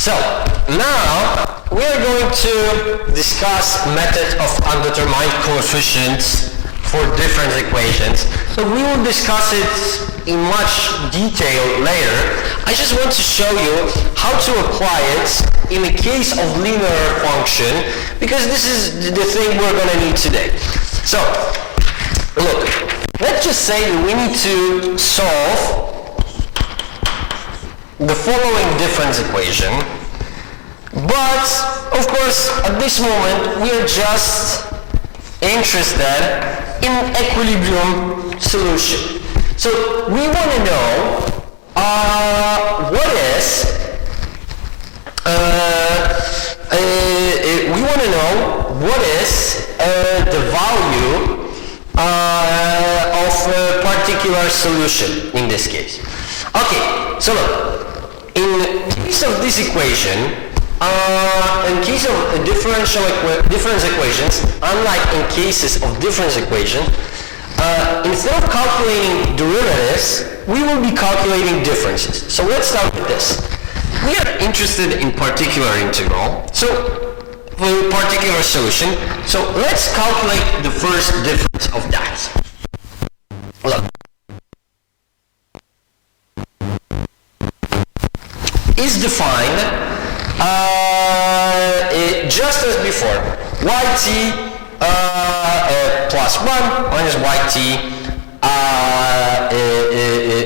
So now we are going to discuss methods of undetermined coefficients for difference equations. So we will discuss it in much detail later. I just want to show you how to apply it in the case of linear function, because this is the thing we're going to need today. So look, let's just say that we need to solve the following difference equation, but of course at this moment we are just interested in equilibrium solution. So we want to know what is the value of a particular solution in this case. Okay, so look, in case of this equation, in case of difference equations, unlike in cases of difference equations, instead of calculating derivatives, we will be calculating differences. So let's start with this. We are interested in particular integral, so for particular solution. So let's calculate the first difference of that. Look, is defined just as before, yt plus 1 minus yt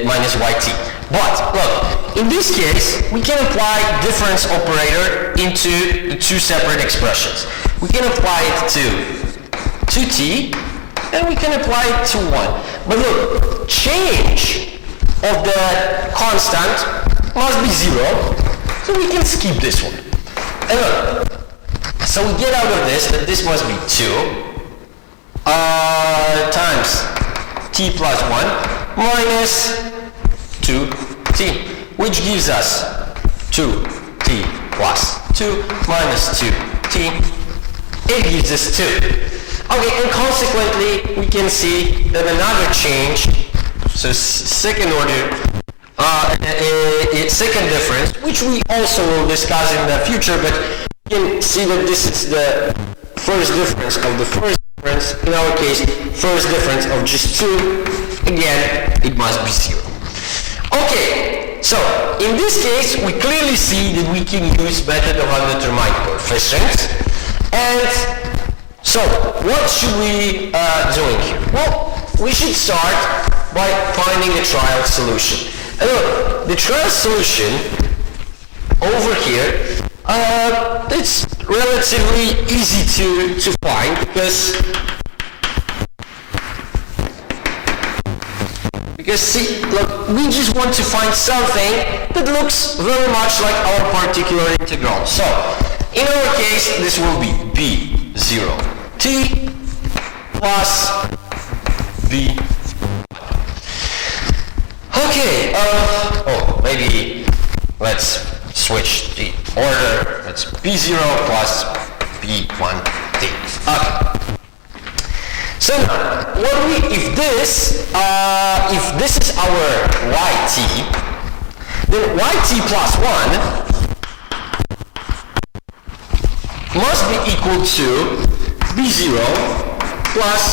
minus yt. But look, in this case, we can apply difference operator into the two separate expressions. We can apply it to 2t, and we can apply it to 1. But look, change of the constant must be 0, so we can skip this one. And look, so we get out of this that this must be 2 times t plus 1 minus 2t, which gives us 2t plus 2 minus 2t. It gives us 2. Okay, and consequently, we can see that another change, so second order, second difference, which we also will discuss in the future, but you can see that this is the first difference of the first difference. In our case, first difference of just 2. Again, it must be 0. Okay, so in this case, we clearly see that we can use method of undetermined coefficients. And so, what should we do in here? Well, we should start by finding a trial solution. And look, the trial solution over here, it's relatively easy to find because see, look, we just want to find something that looks very much like our particular integral. So, in our case, this will be b0t plus b. Okay, maybe let's switch the order. That's b0 plus b1t. Okay. So if this is our yt, then yt plus 1 must be equal to b0 plus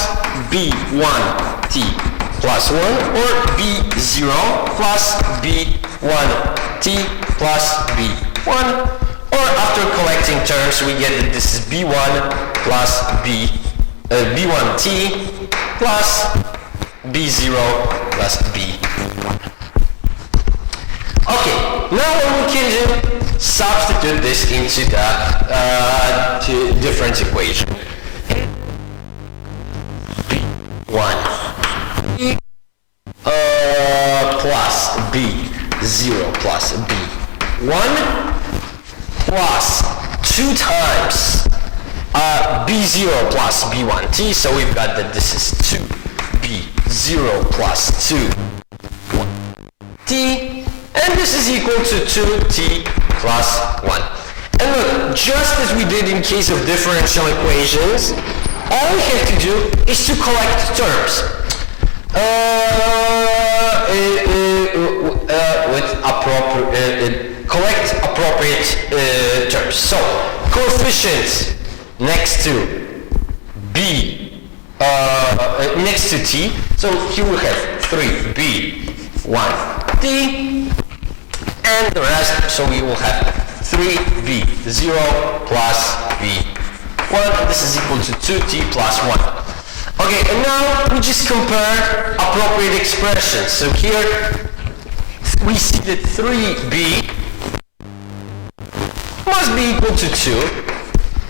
b1t plus 1, or b0 plus b1t plus b1, or after collecting terms we get that this is b1 plus b1t plus b0 plus b1. Okay, now what we can do, substitute this into the difference equation. b1 plus b0 plus b1 plus 2 times b0 plus b1t, so we've got that this is 2b0 plus 2t, and this is equal to 2t plus 1. And look, just as we did in case of differential equations, all we have to do is to collect terms. With collect appropriate terms. So coefficients next to b, next to t. So here we have 3b, 1t, and the rest. So we will have 3b0 plus b1, and this is equal to 2t plus 1. Okay, and now we just compare appropriate expressions. So here we see that 3b must be equal to 2.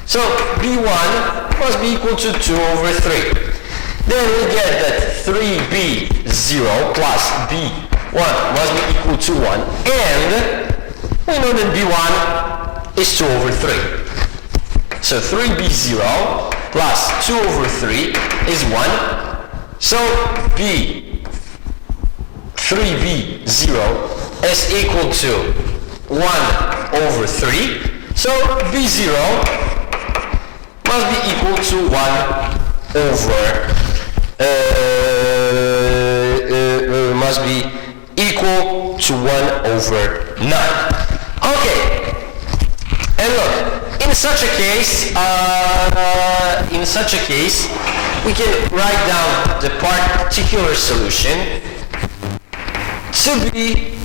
So b1 must be equal to 2 over 3. Then we get that 3b0 plus b1 must be equal to 1. And we know that b1 is 2 over 3. So 3b0 plus 2 over 3 is 1. So 3b0 is equal to 1 over 3. So b0 must be equal to 1 over, must be equal to 1 over 9. Okay, and look, in such a case, we can write down the particular solution to be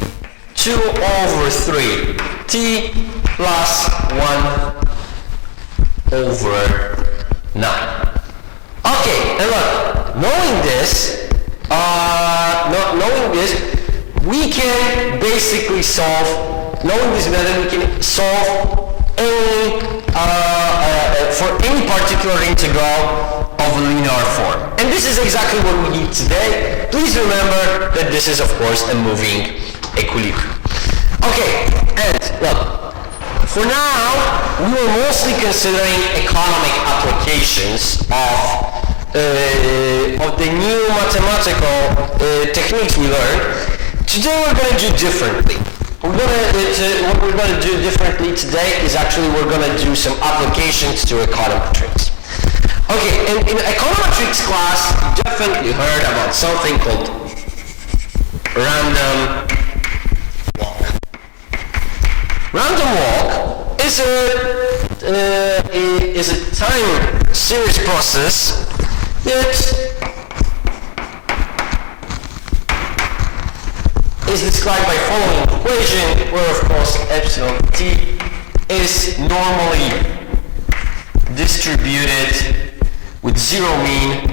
2 over 3 t plus 1 over 9. Okay, and look, knowing this, we can basically solve, knowing this method, we can solve any, for any particular integral of a linear form. And this is exactly what we need today. Please remember that this is, of course, a moving equilibrium. Okay, and look, for now, we were mostly considering economic applications of the new mathematical techniques we learned. Today we're going to do differently. What we're going to do differently today is actually we're going to do some applications to econometrics. Okay, in econometrics class, you definitely heard about something called random walk. Random walk is a time series process that is described by following equation, where of course epsilon t is normally distributed with zero mean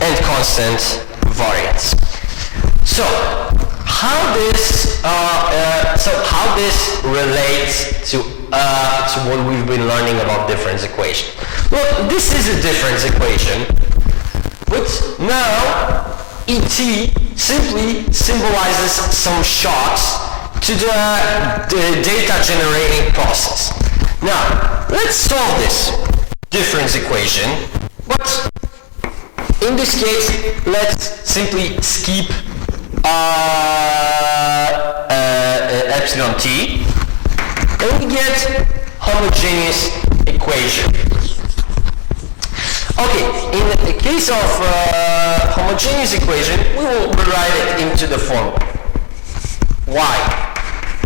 and constant variance. So how this relates to what we've been learning about difference equation? Well, this is a difference equation, but now ET simply symbolizes some shocks to the data generating process. Now, let's solve this difference equation, but in this case, let's simply skip epsilon t, and we get homogeneous equation. Okay, in the case of homogeneous equation, we will rewrite it into the form y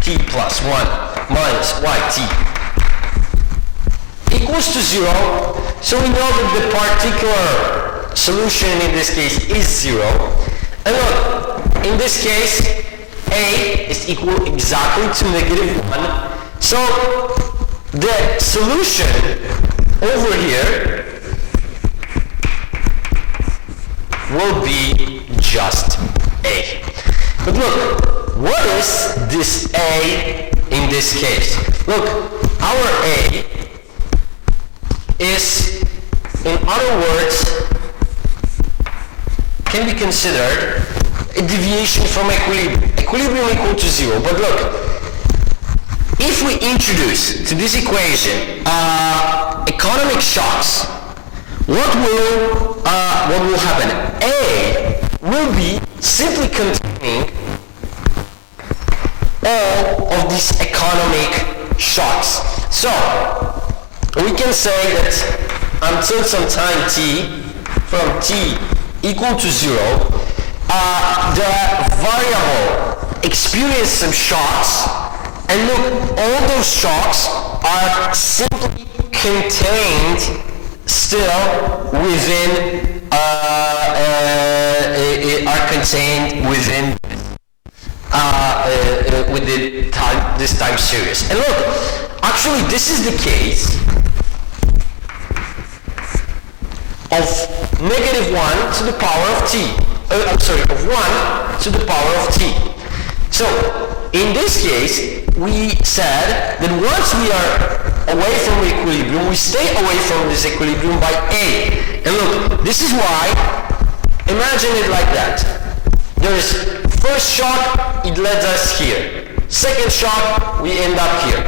t plus 1 minus yt equals to 0. So we know that the particular solution in this case is 0. And look, in this case, a is equal exactly to -1. So the solution over here will be just a. But look, what is this a in this case? Look, our a is, in other words, can be considered a deviation from equilibrium. Equilibrium equal to 0. But look, if we introduce to this equation economic shocks, what will happen? A will be simply containing all of these economic shocks. So we can say that until some time t, from t equal to 0, the variable experience some shocks And look, all those shocks are simply contained still within this time series. And look, actually this is the case of negative 1 to the power of t. Of 1 to the power of t. So, in this case, we said that once we are away from equilibrium, we stay away from this equilibrium by a. And look, this is why, imagine it like that. There is first shock, it leads us here. Second shock, we end up here.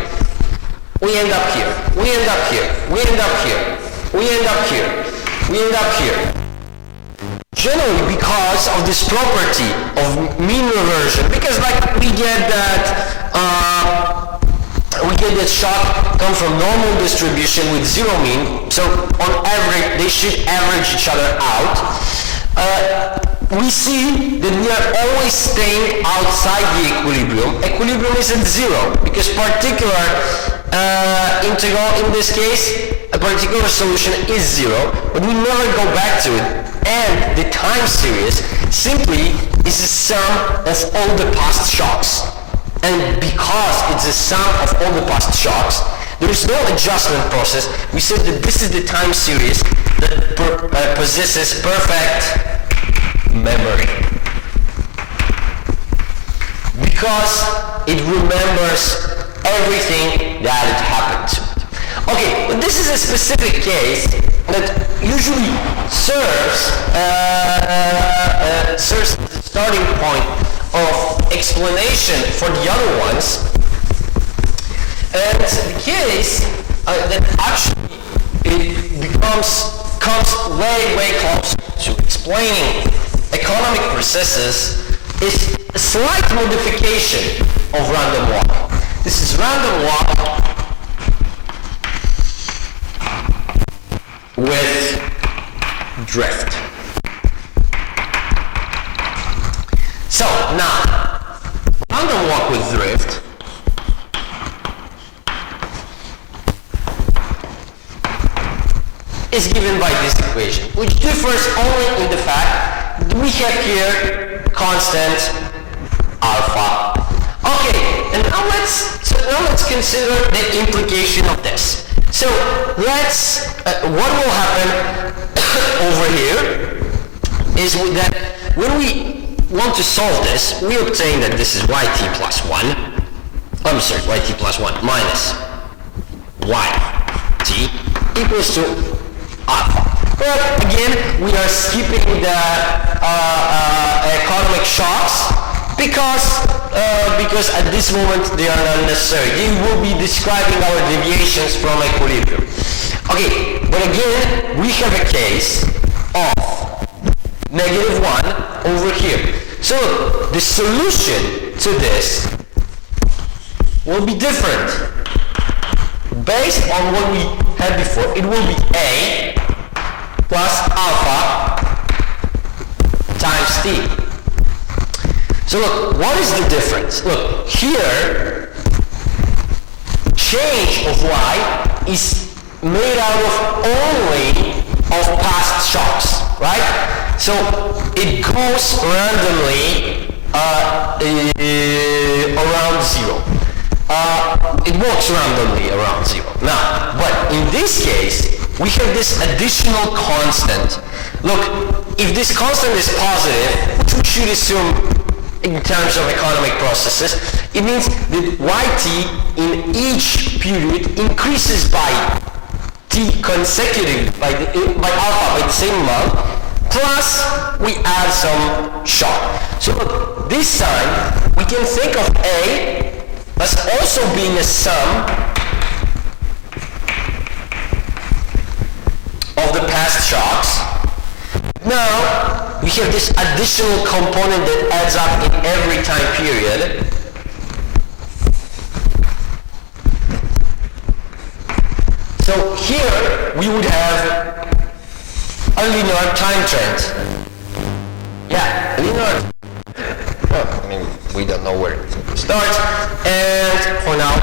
We end up here. We end up here. We end up here. We end up here. We end up here. Generally because of this property of mean reversion, because like we get that shock come from normal distribution with zero mean, so on average they should average each other out. We see that we are always staying outside the equilibrium. Equilibrium is at zero because particular integral, in this case, a particular solution is zero, but we never go back to it. And the time series simply is the sum of all the past shocks. And because it's the sum of all the past shocks, there is no adjustment process. We said that this is the time series that possesses perfect memory. Because it remembers everything that had happened to it. Okay, but this is a specific case that usually serves as the starting point of explanation for the other ones. And the case that actually it comes way close to explaining economic processes is a slight modification of random walk. This is random walk with drift. So now, random walk with drift is given by this equation, which differs only in the fact that we have here constant alpha. Okay, and now let's consider the implication of this. So what will happen over here is that when we want to solve this, we obtain that this is yt plus 1. I'm sorry, yt plus 1 minus yt equals to alpha. But again, we are skipping the economic shocks because at this moment they are not necessary. They will be describing our deviations from equilibrium. Okay, but again, we have a case of negative 1 over here. So the solution to this will be different. Based on what we had before, it will be A plus alpha times t. So look, what is the difference? Look, here, change of y is made out of only of past shocks, right? So it goes randomly around 0. It works randomly around 0. Now, but in this case, we have this additional constant. Look, if this constant is positive, which we should assume in terms of economic processes, it means that yt in each period increases by t consecutive, by alpha, by the same amount, plus we add some shock. So look, this time we can think of A as also being a sum of the past shocks. Now we have this additional component that adds up in every time period. So here we would have a linear time trend. Yeah, linear. Oh. mean, we don't know where it starts, and for now,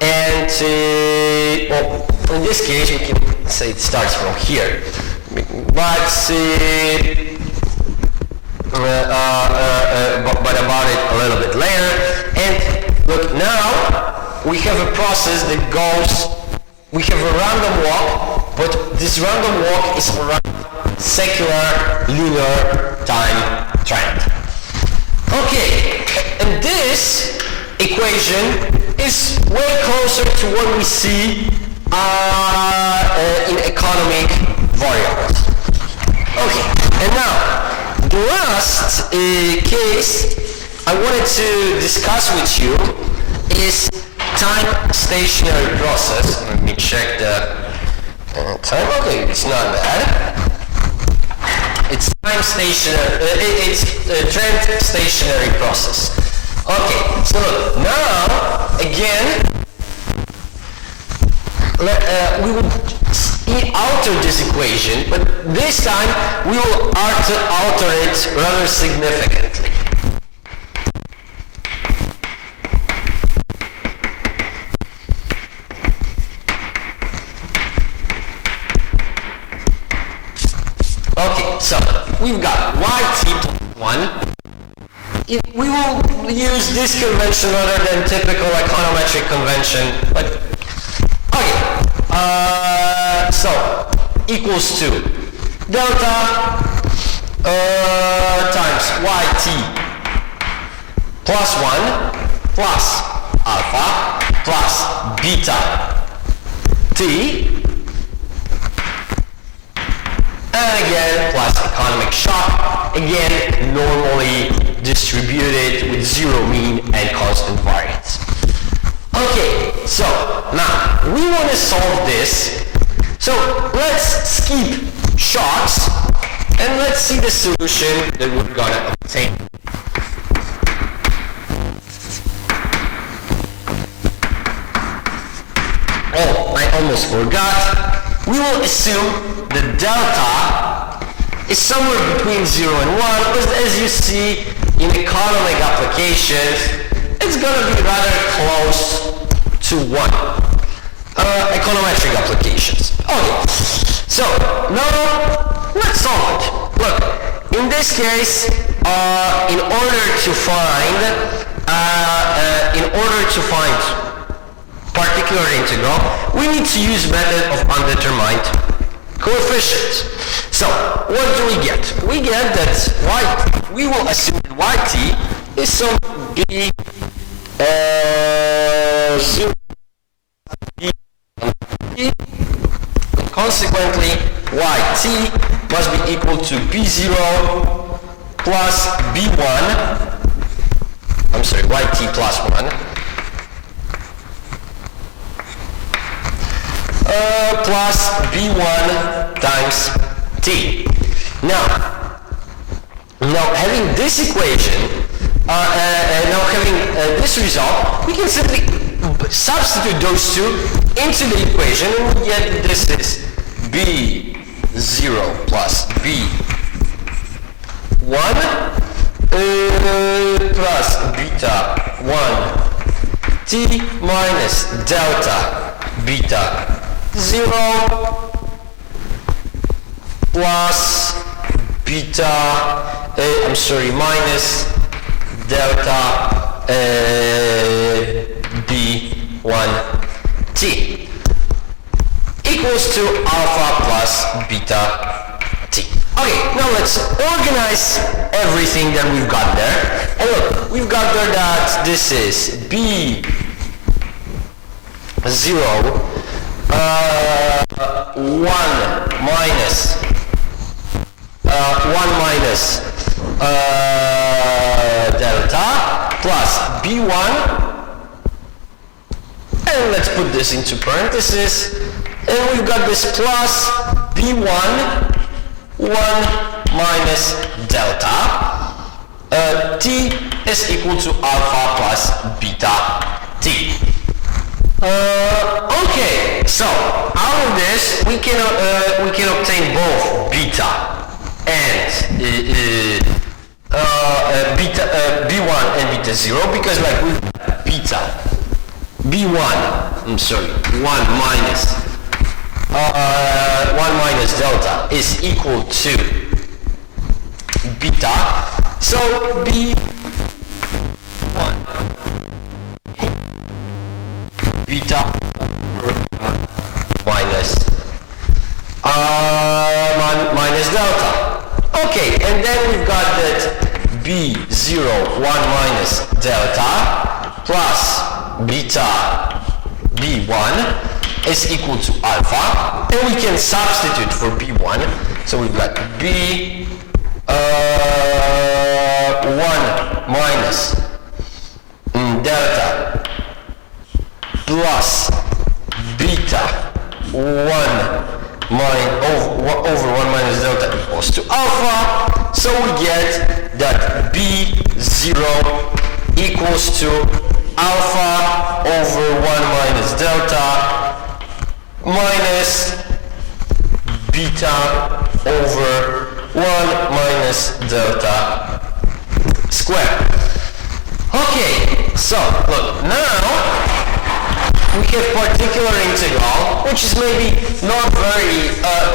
and well, in this case we can say it starts from here, but about it a little bit later. And look, now we have a process that goes, we have a random walk, but this random walk is around secular linear time trend. Okay, and this equation is way closer to what we see in economic variables. Okay, and now the last case I wanted to discuss with you is time stationary process. Let me check the time. Okay, it's not bad. It's time stationary. It's a trend stationary process. Okay, so look, now again, we will alter this equation, but this time we will alter it rather significantly. Okay, so we've got yt plus 1. We will use this convention rather than typical econometric convention, but okay. So equals to delta times yt plus 1 plus alpha plus beta t, and again plus economic shock, again normally distributed with zero mean and constant variance. Okay, so now we want to solve this, so let's skip shocks and let's see the solution that we're gonna obtain. Oh, I almost forgot. We will assume the delta is somewhere between 0 and 1, but as you see in economic applications, it's going to be rather close to 1. Econometric applications. Okay, so now let's solve it. Look, in this case, in order to find particular integral, we need to use method of undetermined coefficients. So what do we get? We get that we will assume that yt is some b 0 b, and consequently yt must be equal to b0 plus b1. I'm sorry, yt plus 1. Plus b1 times t. Now having this equation, now having this result, we can simply substitute those two into the equation, and we get this is b0 plus b1 plus beta 1 t minus delta beta 0 plus beta, minus delta b1t equals to alpha plus beta t. Okay, now let's organize everything that we've got there. And look, we've got there that this is b0 1 minus delta plus b1, and let's put this into parentheses, and we've got this plus b1 1 minus delta t is equal to alpha plus beta t. Okay, so out of this we can obtain both beta and b1 and to 0 because like we beta b1, I'm sorry, 1 minus delta is equal to beta, so b1 beta minus delta. Okay, and then we've got that b0 1 minus delta plus beta b1 is equal to alpha, and we can substitute for b1, so we've got b 1 minus delta plus beta 1 over 1 minus delta equals to alpha, so we get that b0 equals to alpha over 1 minus delta minus beta over 1 minus delta squared. Okay, so look, now we have particular integral, which is maybe not very,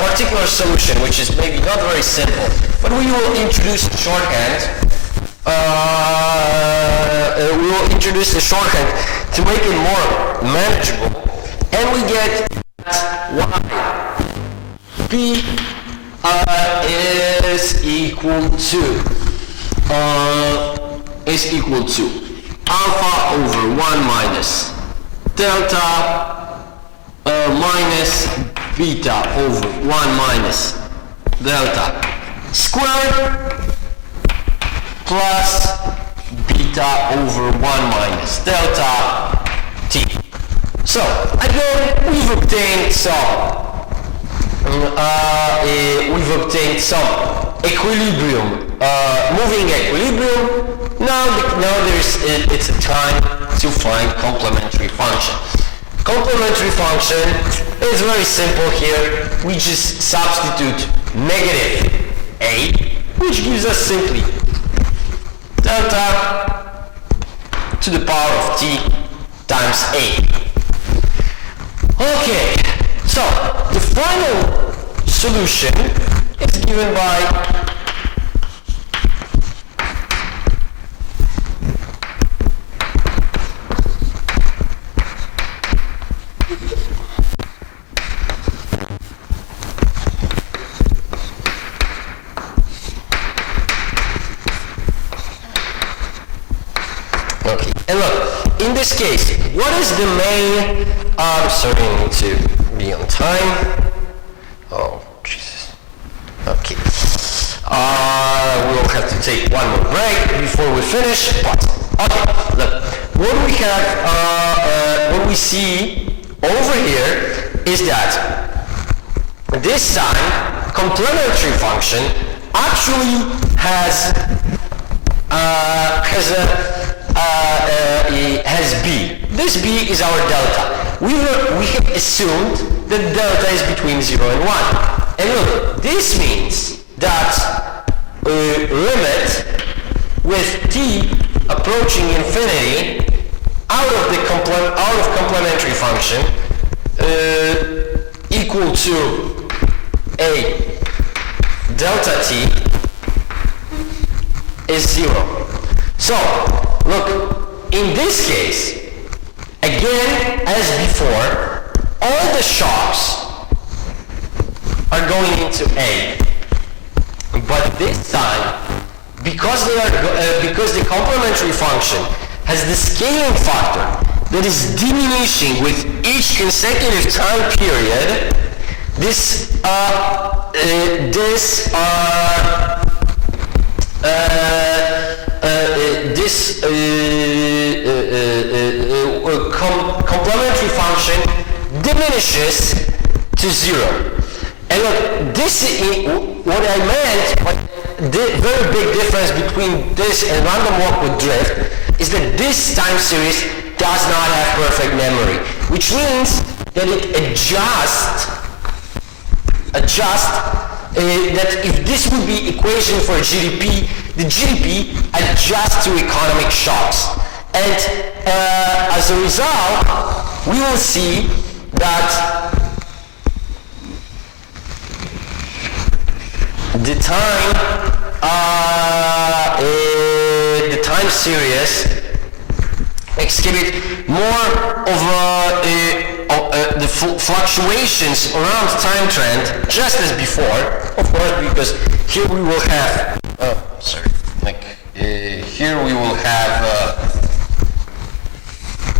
particular solution, which is maybe not very simple, but we will introduce shorthand. We will introduce the shorthand to make it more manageable, and we get y b is equal to alpha over 1 minus delta minus beta over 1 minus delta squared plus beta over 1 minus delta t. So again, we've obtained some equilibrium, moving equilibrium. Now it's a time to find complementary function. Complementary function is very simple here. We just substitute negative a, which gives us simply delta to the power of t times a. Okay, so the final solution is given by okay, and look, in this case, what is the main, sorry, I need to be on time. Oh, Jesus. Okay. We'll have to take one more break before we finish, but, okay, look, what we have, what we see over here is that this time, complementary function actually has b. This b is our delta. We have assumed that delta is between 0 and 1. And look, this means that limit with t approaching infinity out of complementary function equal to a delta t is 0. So, look, in this case, again, as before, all the shocks are going into A. But this time, because the complementary function has the scaling factor that is diminishing with each consecutive time period, this complementary function diminishes to 0. And look, this is what I meant, the very big difference between this and random walk with drift is that this time series does not have perfect memory, which means that it adjusts that if this would be equation for GDP, the GDP adjusts to economic shocks. And as a result, we will see that the time series exhibit more of the fluctuations around time trend, just as before, of course, because here we will have, here we will have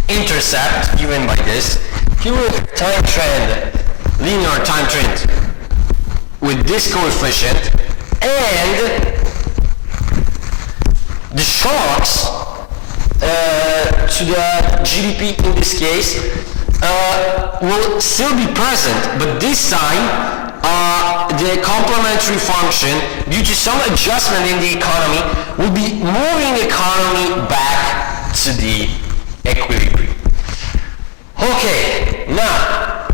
intercept given by this. Here we will have time trend, linear time trend with this coefficient, and the shocks to the GDP in this case will still be present, but this time the complementary function, due to some adjustment in the economy, will be moving the economy back to the equilibrium. Okay, now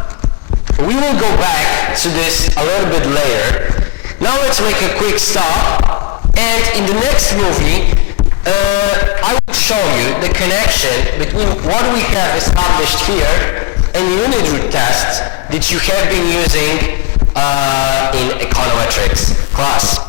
we will go back to this a little bit later. Now let's make a quick stop, and in the next movie I will show you the connection between what we have established here and unit root tests that you have been using in econometrics class.